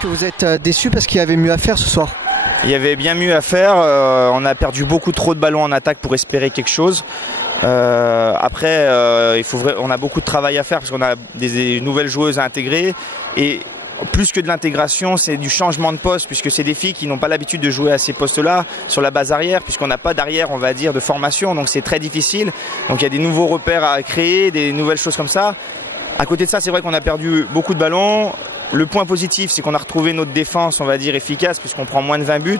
que vous êtes déçu parce qu'il y avait mieux à faire ce soir? Il y avait bien mieux à faire. On a perdu beaucoup trop de ballons en attaque pour espérer quelque chose. Après, on a beaucoup de travail à faire parce qu'on a des nouvelles joueuses à intégrer. Et plus que de l'intégration, c'est du changement de poste, puisque c'est des filles qui n'ont pas l'habitude de jouer à ces postes-là sur la base arrière, puisqu'on n'a pas d'arrière, on va dire, de formation, donc c'est très difficile. Donc il y a des nouveaux repères à créer, des nouvelles choses comme ça. À côté de ça, c'est vrai qu'on a perdu beaucoup de ballons. Le point positif, c'est qu'on a retrouvé notre défense, on va dire, efficace, puisqu'on prend moins de 20 buts.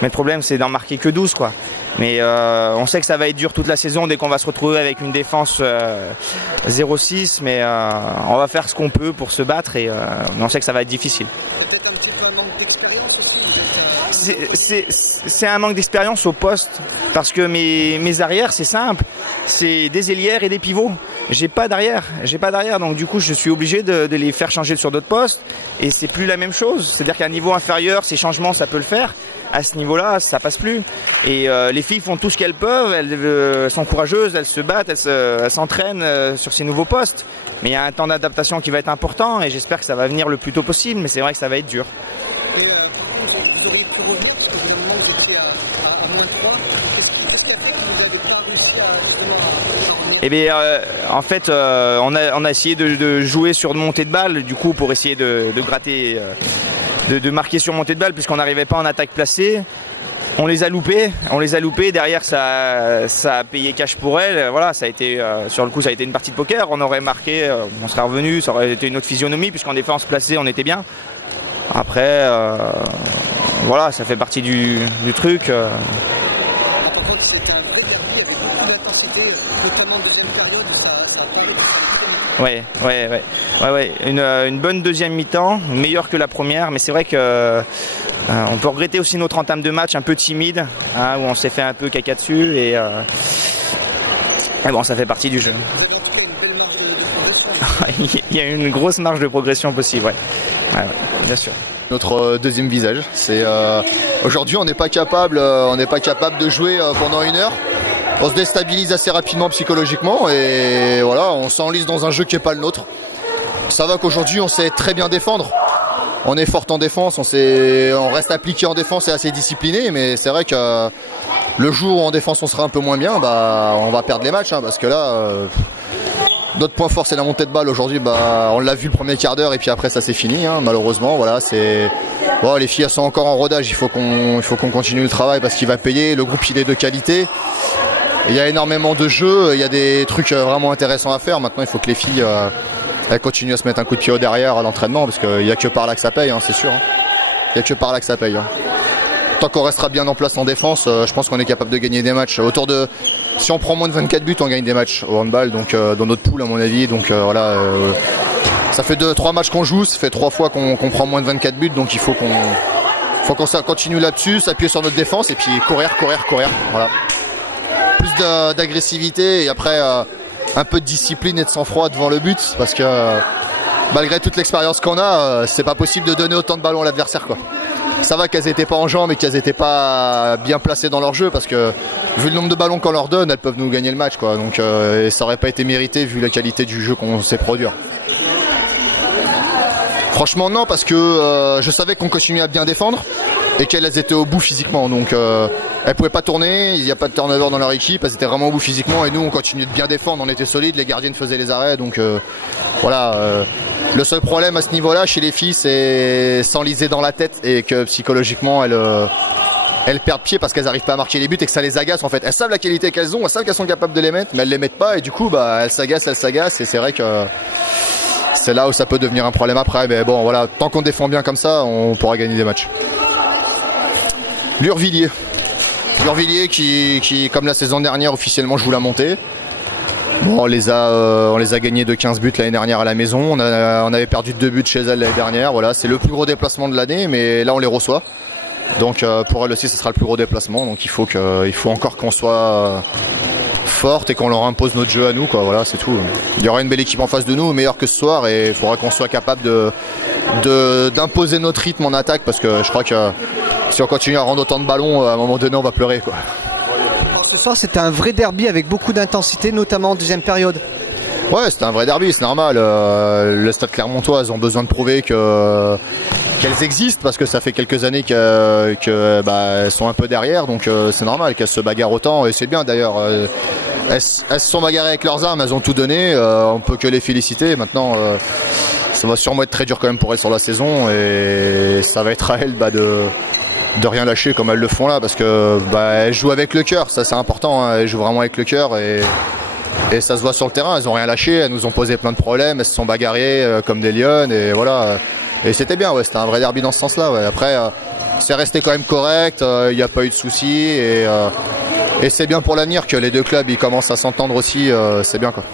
Mais le problème, c'est d'en marquer que 12, quoi. Mais on sait que ça va être dur toute la saison dès qu'on va se retrouver avec une défense 0-6. Mais on va faire ce qu'on peut pour se battre et on sait que ça va être difficile. Peut-être un petit peu un manque d'expérience aussi. C'est un manque d'expérience au poste, parce que mes arrières, c'est simple, c'est des ailières et des pivots. J'ai pas d'arrière, donc du coup je suis obligé de les faire changer sur d'autres postes, et c'est plus la même chose. C'est-à-dire qu'à un niveau inférieur, ces changements, ça peut le faire. À ce niveau-là, ça passe plus. Et les filles font tout ce qu'elles peuvent, elles sont courageuses, elles se battent, elles s'entraînent sur ces nouveaux postes. Mais il y a un temps d'adaptation qui va être important, et j'espère que ça va venir le plus tôt possible, mais c'est vrai que ça va être dur. Et vous auriez pu revenir, parce que finalement vous étiez à moins de 3. Qu'est-ce qui a fait que vous n'avez pas réussi à revenir? Eh bien, en fait, on a essayé de jouer sur de montée de balle, du coup, pour essayer de gratter, de marquer sur montée de balle, puisqu'on n'arrivait pas en attaque placée. On les a loupés. Derrière, ça a payé cash pour elles. Voilà, ça a été, sur le coup, ça a été une partie de poker. On aurait marqué, on serait revenu, ça aurait été une autre physionomie, puisqu'en défense placée, on était bien. Après, voilà, ça fait partie du truc. Par contre, c'est un vrai derby avec beaucoup d'intensité, notamment en deuxième période, ça a Ouais. Une bonne deuxième mi-temps, meilleure que la première, mais c'est vrai que on peut regretter aussi notre entame de match un peu timide, hein, où on s'est fait un peu caca dessus, et bon, ça fait partie du jeu. Il y a une grosse marge de progression possible, ouais, bien sûr. Notre deuxième visage, c'est aujourd'hui on n'est pas capable de jouer pendant une heure. On se déstabilise assez rapidement psychologiquement et voilà, on s'enlise dans un jeu qui n'est pas le nôtre. Ça va qu'aujourd'hui on sait très bien défendre. On est fort en défense, on reste appliqué en défense et assez discipliné, mais c'est vrai que le jour où en défense on sera un peu moins bien, on va perdre les matchs, hein, parce que là, notre point fort c'est la montée de balle. Aujourd'hui, on l'a vu le premier quart d'heure et puis après ça c'est fini, hein, malheureusement. Voilà, bon, les filles elles sont encore en rodage, il faut qu'on continue le travail parce qu'il va payer. Le groupe il est de qualité. Il y a énormément de jeux, il y a des trucs vraiment intéressants à faire. Maintenant il faut que les filles elles continuent à se mettre un coup de pied au derrière à l'entraînement, parce qu'il n'y a que par là que ça paye, hein, c'est sûr. Il n'y a que par là que ça paye. Hein. Tant qu'on restera bien en place en défense, je pense qu'on est capable de gagner des matchs. Si on prend moins de 24 buts, on gagne des matchs au handball, donc dans notre poule à mon avis. Donc voilà, ça fait 2-3 matchs qu'on joue, ça fait 3 fois qu'on prend moins de 24 buts, donc il faut qu'on continue là-dessus, s'appuyer sur notre défense et puis courir. Voilà. Plus d'agressivité et après un peu de discipline et de sang-froid devant le but, parce que malgré toute l'expérience qu'on a, c'est pas possible de donner autant de ballons à l'adversaire, quoi. Ça va qu'elles étaient pas en jambes et qu'elles étaient pas bien placées dans leur jeu, parce que vu le nombre de ballons qu'on leur donne, elles peuvent nous gagner le match, quoi. Donc et ça aurait pas été mérité vu la qualité du jeu qu'on sait produire. Franchement non, parce que je savais qu'on continuait à bien défendre et qu'elles étaient au bout physiquement, donc elles pouvaient pas tourner, il n'y a pas de turnover dans leur équipe, elles étaient vraiment au bout physiquement et nous on continuait de bien défendre, on était solides, les gardiennes faisaient les arrêts, donc voilà. Le seul problème à ce niveau-là chez les filles, c'est s'enliser dans la tête et que psychologiquement elles perdent pied parce qu'elles n'arrivent pas à marquer les buts et que ça les agace en fait. Elles savent la qualité qu'elles ont, elles savent qu'elles sont capables de les mettre, mais elles les mettent pas et du coup elles s'agacent et c'est vrai que c'est là où ça peut devenir un problème après. Mais bon voilà, tant qu'on défend bien comme ça, on pourra gagner des matchs. L'Urvilliers qui, comme la saison dernière, officiellement joue la montée. Bon, on les a gagnés de 15 buts l'année dernière à la maison. On avait perdu 2 buts chez elles l'année dernière. Voilà, c'est le plus gros déplacement de l'année, mais là on les reçoit. Donc pour elles aussi, ce sera le plus gros déplacement. Donc il faut encore qu'on soit forte et qu'on leur impose notre jeu à nous, quoi. Voilà, c'est tout. Il y aura une belle équipe en face de nous, meilleure que ce soir, et il faudra qu'on soit capable d'imposer notre rythme en attaque, parce que je crois que si on continue à rendre autant de ballons, à un moment donné on va pleurer, quoi. Alors, ce soir c'était un vrai derby avec beaucoup d'intensité, notamment en deuxième période. Ouais, c'était un vrai derby, c'est normal. Le Stade Clermontois, ils ont besoin de prouver qu'elles existent parce que ça fait quelques années que elles sont un peu derrière, donc c'est normal qu'elles se bagarrent autant et c'est bien d'ailleurs. Elles se sont bagarrées avec leurs armes, elles ont tout donné, on peut que les féliciter. Maintenant ça va sûrement être très dur quand même pour elles sur la saison et ça va être à elles de rien lâcher comme elles le font là parce que elles jouent avec le cœur, ça c'est important, hein, elles jouent vraiment avec le cœur et ça se voit sur le terrain, elles ont rien lâché, elles nous ont posé plein de problèmes, elles se sont bagarrées comme des lionnes et voilà. Et c'était bien, ouais, c'était un vrai derby dans ce sens-là. Ouais. Après, c'est resté quand même correct, il n'y a pas eu de soucis et c'est bien pour l'avenir que les deux clubs ils commencent à s'entendre aussi, c'est bien quoi.